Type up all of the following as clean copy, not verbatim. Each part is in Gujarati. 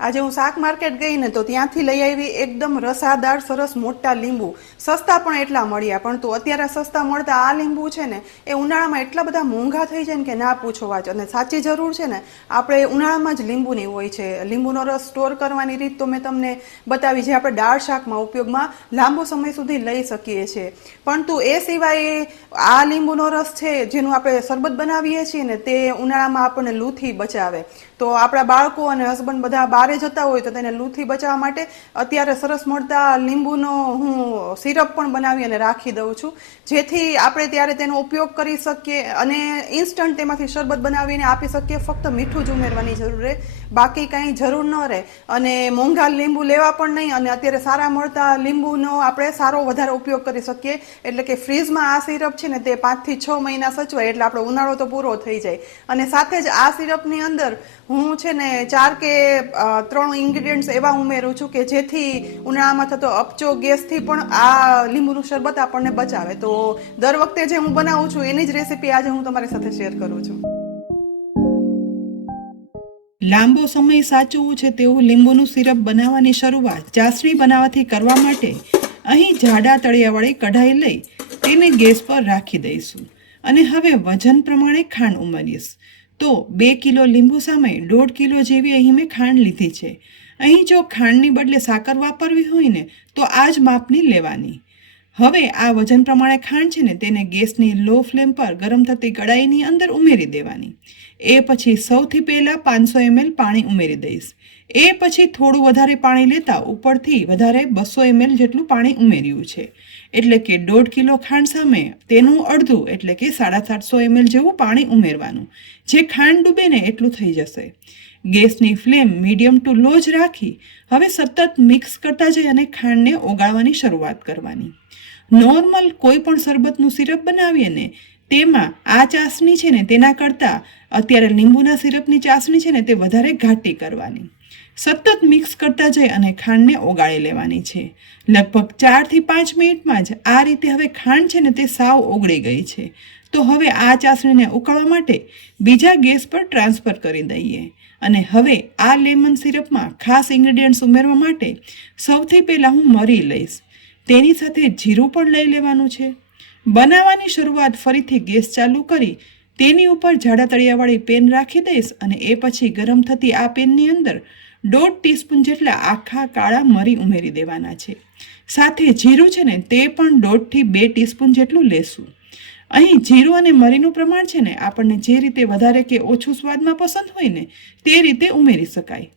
આજે હું શાક માર્કેટ ગઈ ને તો ત્યાંથી લઈ આવી એકદમ રસાદાર સરસ મોટા લીંબુ. સસ્તા પણ એટલા મળ્યા, પણ તો અત્યારે સસ્તા મળતા આ લીંબુ છે ને એ ઉનાળામાં એટલા બધા મોંઘા થઈ જાય ને કે ના પૂછો વાત. અને સાચી જરૂર છે ને આપણે ઉનાળામાં જ લીંબુની હોય છે. લીંબુનો રસ સ્ટોર કરવાની રીત તો મેં તમને બતાવી, જે આપણે દાળ શાકમાં ઉપયોગમાં લાંબો સમય સુધી લઈ શકીએ છીએ. પરંતુ એ સિવાય આ લીંબુનો રસ છે જેનું આપણે શરબત બનાવીએ છીએ ને તે ઉનાળામાં આપણને લૂથી બચાવે. તો આપણા બાળકો અને હસબન્ડ બધા બહારે જતા હોય તો તેને લૂથી બચાવવા માટે અત્યારે સરસ મળતા લીંબુનો હું સિરપ પણ બનાવી અને રાખી દઉં છું, જેથી આપણે ત્યારે તેનો ઉપયોગ કરી શકીએ અને ઇન્સ્ટન્ટ તેમાંથી શરબત બનાવીને આપી શકીએ. ફક્ત મીઠું જ ઉમેરવાની જરૂર રહે, બાકી કાંઈ જરૂર ન રહે. અને મોંઘા લીંબુ લેવા પણ નહીં, અને અત્યારે સારા મળતા લીંબુનો આપણે સારો વધારે ઉપયોગ કરી શકીએ. એટલે કે ફ્રીજમાં આ સિરપ છે ને તે 5 થી 6 મહિના સચવાય એટલે આપણો ઉનાળો તો પૂરો થઈ જાય. અને સાથે જ આ સિરપની અંદર હું છે ને 4 કે 3 ઇન્ગ્રીડિયન્ટ્સ એવા ઉમેરું છું કે જેથી ઉનાળામાં થતો અપચો ગેસથી પણ આ લીંબુનું શરબત આપણને બચાવે. તો દર વખતે જે હું બનાવું છું એની જ રેસીપી આજે હું તમારી સાથે શેર કરું છું. લાંબો સમય સાચવવું છે તેવું લીંબુનું સિરપ બનાવવાની શરૂઆત ચાસણી બનાવવાથી કરવા માટે અહીં જાડા તળિયાવાળી કઢાઈ લઈ તેને ગેસ પર રાખી દઈશું. અને હવે વજન પ્રમાણે ખાંડ ઉમેરીશ. તો 2 કિલો લીંબુ સામે 1.5 કિલો જેવી અહીં મેં ખાંડ લીધી છે. અહીં જો ખાંડની બદલે સાકર વાપરવી હોય ને તો આ જ માપની લેવાની. હવે આ વજન પ્રમાણે ખાંડ છે ને તેને ગેસની લો ફ્લેમ પર ગરમ થતી કડાઈની અંદર ઉમેરી દેવાની. એ પછી સૌથી પહેલાં 500 ml પાણી ઉમેરી દઈશ. એ પછી થોડું વધારે પાણી લેતા ઉપરથી વધારે 200 ml જેટલું પાણી ઉમેર્યું છે. એટલે કે 1.5 કિલો ખાંડ સામે તેનું અડધું એટલે કે 750 ml જેવું પાણી ઉમેરવાનું. જે ખાંડ ડૂબે ને એટલું થઈ જશે. ગેસની ફ્લેમ મીડિયમ ટુ લો જ રાખી હવે સતત મિક્સ કરતા જઈ અને ખાંડને ઓગાળવાની શરૂઆત કરવાની. નોર્મલ કોઈ પણ શરબતનું સિરપ બનાવીએ ને તેમાં આ ચાસણી છે ને તેના કરતાં અત્યારે લીંબુના સિરપની ચાસણી છે ને તે વધારે ઘાટી કરવાની. સતત મિક્સ કરતા જઈ અને ખાંડને ઓગાળી લેવાની છે. લગભગ 4 થી 5 મિનિટમાં જ આ રીતે હવે ખાંડ છે ને તે સાવ ઓગળી ગઈ છે. તો હવે આ ચાસણીને ઉકાળવા માટે બીજા ગેસ પર ટ્રાન્સફર કરી દઈએ. અને હવે આ લેમન સિરપમાં ખાસ ઇન્ગ્રેડિયન્ટ્સ ઉમેરવા માટે સૌથી પહેલાં હું મરી લઈશ. તેની સાથે જીરું પણ લઈ લેવાનું છે. બનાવવાની શરૂઆત ફરીથી ગેસ ચાલુ કરી તેની ઉપર જાડા તળિયાવાળી પેન રાખી દઈશ અને એ પછી ગરમ થતી આ પેનની અંદર 1.5 ટીસ્પૂન જેટલા આખા કાળા મરી ઉમેરી દેવાના છે. સાથે જીરું છે ને તે પણ 1.5 થી 2 ટીસ્પૂન જેટલું લેશું. અહીં જીરું અને મરીનું પ્રમાણ છે ને આપણને જે રીતે વધારે કે ઓછું સ્વાદમાં પસંદ હોય ને તે રીતે ઉમેરી શકાય.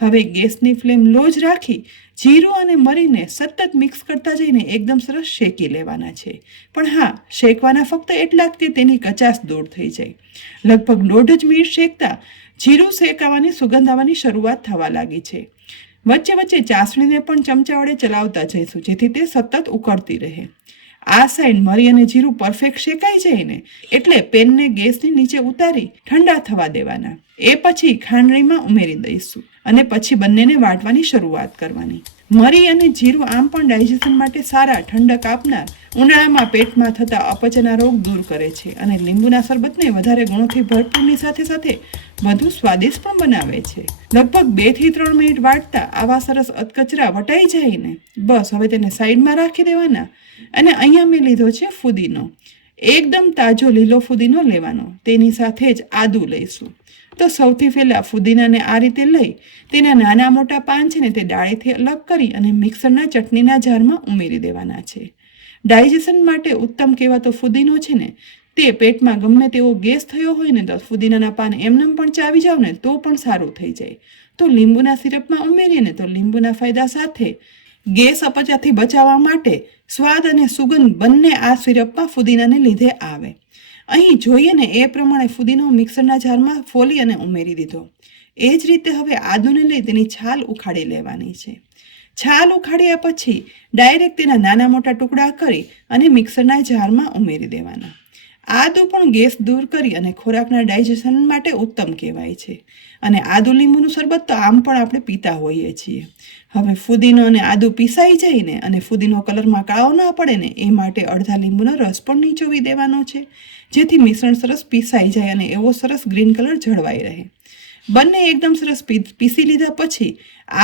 હવે ગેસની ફ્લેમ લો જ રાખી જીરું અને મરીને સતત મિક્સ કરતા જઈને એકદમ સરસ શેકી લેવાના છે. પણ હા, શેકવાના ફક્ત એટલા જ કે તેની કચાશ દૂર થઈ જાય. લગભગ 1.5 મિનિટ શેકતા જીરું શેકાવાની સુગંધ આવવાની શરૂઆત થવા લાગી છે. વચ્ચે વચ્ચે ચાસણીને પણ ચમચા વડે ચલાવતા જઈશું જેથી તે સતત ઉકળતી રહે. આ સાઈડ મરી અને જીરું પરફેક્ટ શેકાઈ જાય ને એટલે પેનને ગેસની નીચે ઉતારી ઠંડા થવા દેવાના. એ પછી ખાંડણીમાં ઉમેરી દઈશું અને પછી બંનેને વાટવાની શરૂઆત કરવાની. મરી અને જીરું આમ પણ ડાયજેશન માટે સારા, ઠંડક આપનાર, ઉનાળામાં પેટમાં થતા અપચના રોગ દૂર કરે છે અને લીંબુના શરબતને વધારે ગુણોથી ભરપૂરની સાથે સાથે વધુ સ્વાદિષ્ટ પણ બનાવે છે. લગભગ 2 થી 3 મિનિટ વાટતા આવા સરસ અધકચરા વટાઈ જાય ને બસ હવે તેને સાઈડમાં રાખી દેવાના. અને અહીંયા મેં લીધો છે ફુદીનો. એકદમ તાજો લીલો ફુદીનો લેવાનો. તેની સાથે જ આદુ લઈશું. તો સૌથી પહેલાં ફુદીનાને આ રીતે લઈ તેના નાના મોટા પાન છે ને તે ડાળીથી અલગ કરી અને મિક્સરના ચટણીના જારમાં ઉમેરી દેવાના છે. ડાયજેશન માટે ઉત્તમ કહેવાતો ફુદીનો છે ને તે પેટમાં ગમે તેવો ગેસ થયો હોય ને તો ફુદીનાના પાન એમનેમ પણ ચાવી જાવ ને તો પણ સારું થઈ જાય. તો લીંબુના સિરપમાં ઉમેરીએ ને તો લીંબુના ફાયદા સાથે ગેસ અપચાથી બચાવવા માટે સ્વાદ અને સુગંધ બંને આ સિરપમાં ફુદીનાને લીધે આવે. અહીં જોઈએ ને એ પ્રમાણે ફુદીનો મિક્સરના જારમાં ફોલી અને ઉમેરી દીધો. એ જ રીતે હવે આદુને લઈ તેની છાલ ઉખાડી લેવાની છે. છાલ ઉખાડ્યા પછી ડાયરેક્ટ તેના નાના મોટા ટુકડા કરી અને મિક્સરના જારમાં ઉમેરી દેવાના. આદુ પણ ગેસ દૂર કરી અને ખોરાકના ડાયજેશન માટે ઉત્તમ કહેવાય છે. અને આદુ લીંબુનું શરબત તો આમ પણ આપણે પીતા હોઈએ છીએ. હવે ફુદીનો અને આદુ પીસાઈ જાય ને અને ફુદીનો કલરમાં કાળો ના પડે ને એ માટે અડધા લીંબુનો રસ પણ નીચોવી દેવાનો છે જેથી મિશ્રણ સરસ પીસાઈ જાય અને એવો સરસ ગ્રીન કલર જળવાઈ રહે. બંને એકદમ સરસ પીસી લીધા પછી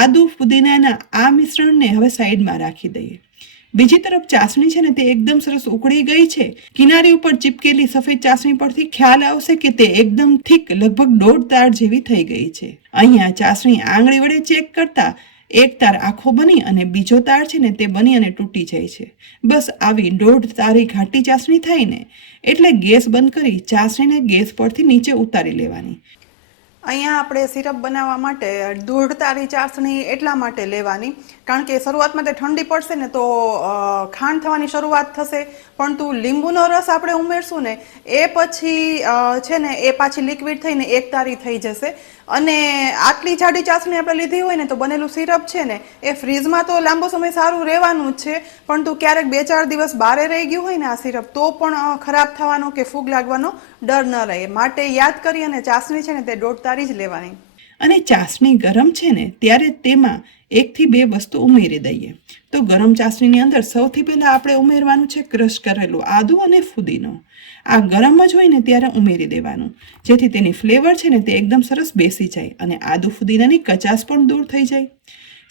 આદુ ફુદીનાના આ મિશ્રણને હવે સાઈડમાં રાખી દઈએ. બીજી તરફ ચાસણી છે ને તે એકદમ સરસ ઉકળી ગઈ છે. કિનારી ઉપર ચીપકેલી સફેદ ચાસણી પરથી ખ્યાલ આવશે કે તે એકદમ થીક, લગભગ 1.5 તાર જેવી થઈ ગઈ છે. અહીંયા ચાસણી આંગળી વડે ચેક કરતા એક તાર આખો બની અને બીજો તાર છે ને તે બની અને તૂટી જાય છે. બસ આવી 1.5 તારી ઘાટી ચાસણી થાય ને એટલે ગેસ બંધ કરી ચાસણીને ગેસ પરથી નીચે ઉતારી લેવાની. અહીંયા આપણે સિરપ બનાવવા માટે 1.5 તારી ચાસણી એટલા માટે લેવાની કારણ કે શરૂઆતમાં તે ઠંડી પડશે ને તો ખાંડ થવાની શરૂઆત થશે, પરંતુ લીંબુનો રસ આપણે ઉમેરશું ને એ પછી છે ને એ પાછી લિક્વિડ થઈને 1 તારી થઈ જશે. અને આટલી જાડી ચાસણી આપણે લીધી હોય ને તો બનેલું સિરપ છે ને એ ફ્રીજમાં તો લાંબો સમય સારું રહેવાનું જ છે, પરંતુ ક્યારેક 2-4 દિવસ બારે રહી ગયું હોય ને આ સિરપ તો પણ ખરાબ થવાનો કે ફૂગ લાગવાનો ડર ન રહે. માટે યાદ કરી અને ચાસણી છે ને તે 1.5 તારી જ લેવાની. અને ચાસણી ગરમ છે ને ત્યારે તેમાં 1 થી 2 વસ્તુ ઉમેરી દઈએ. તો ગરમ ચાસણીની અંદર સૌથી પહેલા આપણે ઉમેરવાનું છે ક્રશ કરેલું આદુ અને ફુદીનો. આ ગરમ જ હોય ને ત્યારે ઉમેરી દેવાનું, જેથી તેની ફ્લેવર છે ને તે એકદમ સરસ બેસી જાય અને આદુ ફુદીનાની કચાશ પણ દૂર થઈ જાય.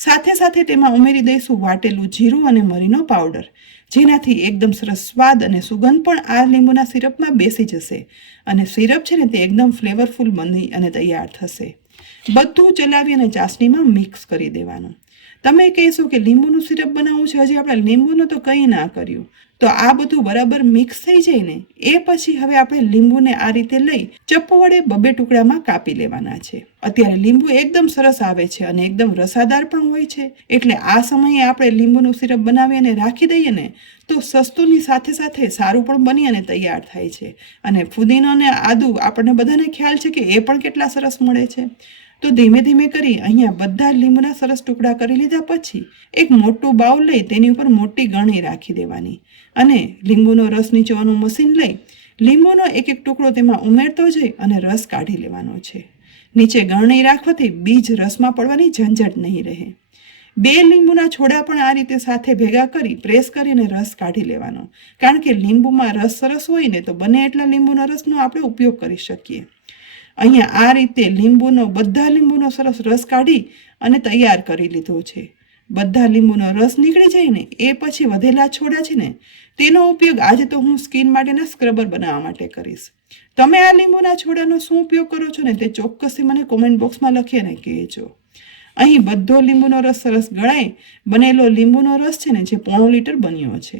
સાથે સાથે તેમાં ઉમેરી દઈશું વાટેલું જીરું અને મરીનો પાવડર, જેનાથી એકદમ સરસ સ્વાદ અને સુગંધ પણ આ લીંબુના સિરપમાં બેસી જશે અને સિરપ છે ને તે એકદમ ફ્લેવરફુલ બની અને તૈયાર થશે. બધું ચલાવી અને ચાસણીમાં મિક્સ કરી દેવાનું. તમે કહેશો કે લીંબુનું સિરપ બનાવવું છે, હજી આપણે લીંબુનું તો કંઈ ના કર્યું. તો આ બધું બરાબર મિક્સ થઈ જાય ને એ પછી હવે આપણે લીંબુને આ રીતે લઈ ચપ્પુ વડે 2 ટુકડામાં કાપી લેવાના છે. અત્યારે લીંબુ એકદમ સરસ આવે છે અને એકદમ રસાદાર પણ હોય છે, એટલે આ સમયે આપણે લીંબુનું સિરપ બનાવી અને રાખી દઈએ ને તો સસ્તુની સાથે સાથે સારું પણ બની અને તૈયાર થાય છે. અને ફુદીનો અને આદુ આપણને બધાને ખ્યાલ છે કે એ પણ કેટલા સરસ મળે છે. તો ધીમે ધીમે કરી અહીંયા બધા લીંબુના સરસ ટુકડા કરી લીધા પછી એક મોટું બાઉલ લઈ તેની ઉપર મોટી ગરણી રાખી દેવાની અને લીંબુનો રસ નીચોવાનું મશીન લઈ લીંબુનો એક એક ટુકડો તેમાં ઉમેરતો જઈ અને રસ કાઢી લેવાનો છે. નીચે ગરણી રાખવાથી બીજ રસમાં પડવાની ઝંઝટ નહીં રહે. 2 લીંબુના છોડા પણ આ રીતે સાથે ભેગા કરી પ્રેસ કરીને રસ કાઢી લેવાનો, કારણ કે લીંબુમાં રસ સરસ હોય ને તો બને એટલા લીંબુના રસનો આપણે ઉપયોગ કરી શકીએ. અહીંયા આ રીતે બધા લીંબુનો સરસ રસ કાઢી અને તૈયાર કરી લીધો છે. બધા લીંબુનો રસ નીકળી જાય ને એ પછી વધેલા છોડા છે ને તેનો ઉપયોગ આજે તો હું સ્કિન માટેના સ્ક્રબર બનાવવા માટે કરીશ. તમે આ લીંબુના છોડાનો શું ઉપયોગ કરો છો ને તે ચોક્કસથી મને કોમેન્ટ બોક્સમાં લખીને કહેજો. અહીં બધો લીંબુનો રસ સરસ ગળાઈ બનેલો લીંબુનો રસ છે ને જે 1.5 લીટર બન્યો છે.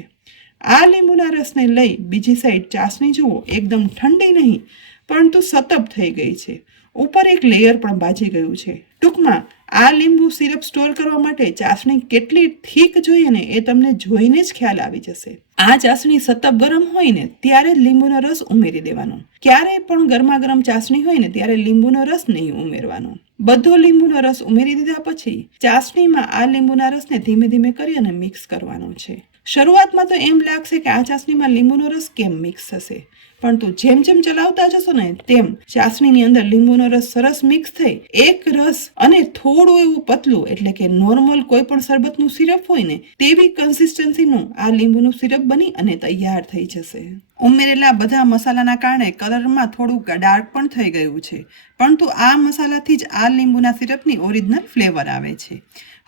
આ લીંબુના રસને લઈ બીજી સાઈડ ચાસણી જુઓ એકદમ ઠંડી નહીં પરંતુ સતપ થઈ ગઈ છે. ઉપર એક લેયર પણ બાજી ગયું છે. ટૂંકમાં આ લીંબુ સિરપ સ્ટોર કરવા માટે ચાસણી કેટલી થીક જોઈએ ને એ તમને જોઈને જ ખ્યાલ આવી જશે. આ ચાસણી સતપ ગરમ હોય ને ત્યારે જ લીંબુનો રસ ઉમેરી દેવાનો. ક્યારેય પણ ગરમા ગરમ ચાસણી હોય ને ત્યારે લીંબુનો રસ નહીં ઉમેરવાનો. બધો લીંબુનો રસ ઉમેરી દીધા પછી ચાસણીમાં આ લીંબુના રસને ધીમે ધીમે કરી અને મિક્સ કરવાનો છે. શરૂઆતમાં તો એમ લાગશે કે આ ચાસણીમાં લીંબુનો રસ કેમ મિક્સ થશે, પરંતુ જેમ જેમ ચલાવતા જશો ને તેમ ચાસણીની અંદર લીંબુનો રસ સરસ મિક્સ થઈ એક રસ અને થોડું એવું પતલું એટલે કે નોર્મલ કોઈ પણ શરબતનું સિરપ હોય ને તેવી કન્સિસ્ટન્સીનું આ લીંબુનું સિરપ બની અને તૈયાર થઈ જશે. ઉમેરેલા બધા મસાલાના કારણે કલરમાં થોડુંક ડાર્ક પણ થઈ ગયું છે, પરંતુ આ મસાલાથી જ આ લીંબુના સિરપની ઓરિજિનલ ફ્લેવર આવે છે.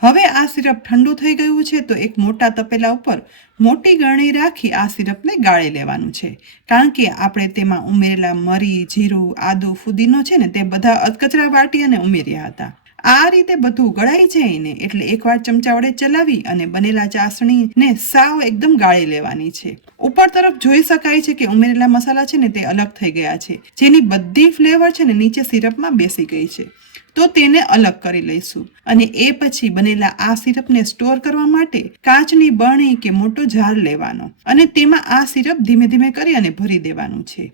હવે આ સિરપ ઠંડુ થઈ ગયું છે તો એક મોટા તપેલા ઉપર મોટી ગરણી રાખી આ સિરપને ગાળી લેવાનું છે, કારણ કે આપણે તેમાં ઉમેરેલા મરી, જીરું, આદુ, ફુદીનો છે ને તે બધા અધકચરા વાટી અને ઉમેર્યા હતા. આ રીતે બધું ગળાઈ જાય ને એટલે એકવાર ચમચા વડે ચલાવી અને બનેલા ચાસણીને સાવ એકદમ ગાળી લેવાની છે. ઉપર તરફ જોઈ શકાય છે કે ઉમેરેલા મસાલા છે ને તે અલગ થઈ ગયા છે, જેની બધી ફ્લેવર છે ને નીચે સિરપમાં બેસી ગઈ છે. તો તેને અલગ કરી લઈશું અને એ પછી બનેલા આ સિરપને સ્ટોર કરવા માટે કાચની બરણી કે મોટો જાર લેવાનો અને તેમાં આ સિરપ ધીમે ધીમે કરી અને ભરી દેવાનું છે.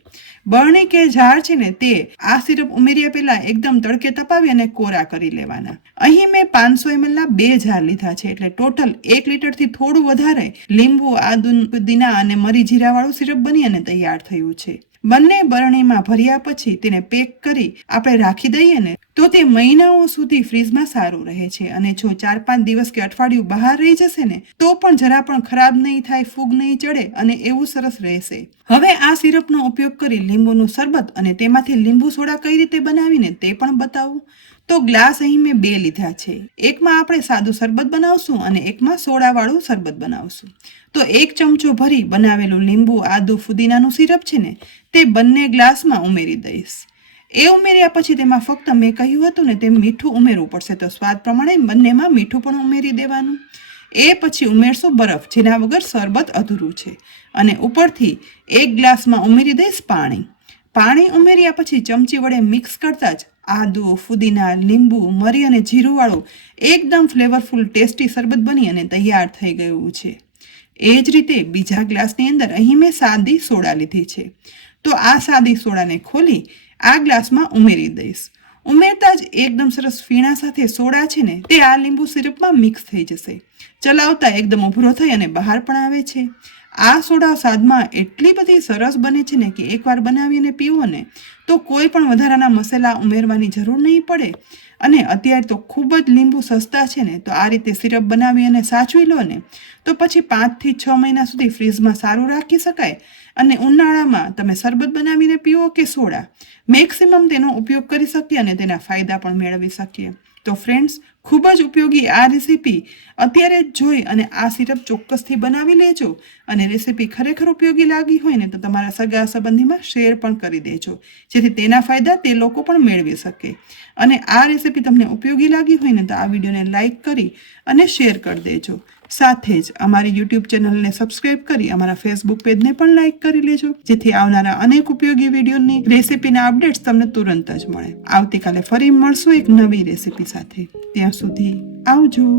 બરણી કે જાર છે ને તે આ સિરપ ઉમેર્યા પહેલા એકદમ તડકે તપાવી અને કોરા કરી લેવાના. અહીં મેં 500 ml ના 2 જાર લીધા છે, એટલે ટોટલ 1 લીટરથી થોડું વધારે લીંબુ, આદુ, પુદીના અને મરી જીરા વાળું સિરપ બની અને તૈયાર થયું છે. બંને બરણીમાં ભર્યા પછી તેને પેક કરી આપણે રાખી દઈએ ને તો તે મહિનાઓ સુધી ફ્રીજમાં સારું રહે છે. અને જો 4-5 દિવસ કે અઠવાડિયું બહાર રહી જશે ને તો પણ જરા પણ ખરાબ નહીં થાય, ફૂગ નહીં ચડે અને એવું સરસ રહેશે. હવે આ સિરપનો ઉપયોગ કરી લીંબુનું શરબત અને તેમાંથી લીંબુ સોડા કઈ રીતે બનાવીને તે પણ બતાવું. તો ગ્લાસ અહીં મેં 2 લીધા છે. એકમાં આપણે સાદું શરબત બનાવશું અને એકમાં સોડાવાળું શરબત બનાવશું. તો 1 ચમચો ભરી બનાવેલું લીંબુ, આદુ, ફુદીનાનું સિરપ છે ને તે બંને ગ્લાસમાં ઉમેરી દઈશ. એ ઉમેર્યા પછી તેમાં ફક્ત મેં કહ્યું હતું ને તેમ મીઠું ઉમેરવું પડશે. તો સ્વાદ પ્રમાણે બંનેમાં મીઠું પણ ઉમેરી દેવાનું. એ પછી ઉમેરશું બરફ, જેના વગર શરબત અધૂરું છે. અને ઉપરથી 1 ગ્લાસમાં ઉમેરી દઈશ પાણી. પાણી ઉમેર્યા પછી ચમચી વડે મિક્સ કરતા જ આદુ, ફુદીના, લીંબુ, મરી અને જીરુંવાળું એકદમ ફ્લેવરફુલ ટેસ્ટી શરબત બની અને તૈયાર થઈ ગયું છે. એ જ રીતે બીજા ગ્લાસની અંદર અહીં મેં સાદી સોડા લીધી છે. તો આ સાદી સોડાને ખોલી આ ગ્લાસમાં ઉમેરી દઈશ. ઉમેરતા જ એકદમ સરસ ફીણા સાથે સોડા છે ને તે આ લીંબુ સિરપમાં મિક્સ થઈ જશે. ચલાવતા એકદમ ઉભરો થઈ અને બહાર પણ આવે છે. આ સોડા સ્વાદમાં એટલી બધી સરસ બને છે ને કે એકવાર બનાવીને પીવો ને તો કોઈ પણ વધારાના મસાલા ઉમેરવાની જરૂર નહીં પડે. અને અત્યારે તો ખૂબ જ લીંબુ સસ્તા છે ને તો આ રીતે સિરપ બનાવી અને સાચવી લો ને તો પછી 5 થી 6 મહિના સુધી ફ્રીજમાં સારું રાખી શકાય. અને ઉનાળામાં તમે શરબત બનાવીને પીવો કે સોડા, મેક્સિમમ તેનો ઉપયોગ કરી શકીએ અને તેના ફાયદા પણ મેળવી શકીએ. તો ફ્રેન્ડ્સ, ખૂબ જ ઉપયોગી આ રેસીપી અત્યારે જ જોઈ અને આ સિરપ ચોક્કસથી બનાવી લેજો. અને રેસીપી ખરેખર ઉપયોગી લાગી હોય ને તો તમારા સગા સંબંધીમાં શેર પણ કરી દેજો, જેથી તેના ફાયદા તે લોકો પણ મેળવી શકે. અને આ રેસીપી તમને ઉપયોગી લાગી હોય ને તો આ વિડીયોને લાઈક કરી અને શેર કરી દેજો. સાથે જ અમારી યુટ્યુબ ચેનલને સબસ્ક્રાઇબ કરી અમારા ફેસબુક પેજને પણ લાઈક કરી લેજો, જેથી આવનારા અનેક ઉપયોગી વિડીયોની રેસીપીના અપડેટ્સ તમને તુરંત જ મળે. આવતીકાલે ફરી મળશું એક નવી રેસીપી સાથે. ત્યાં સુધી આવજો.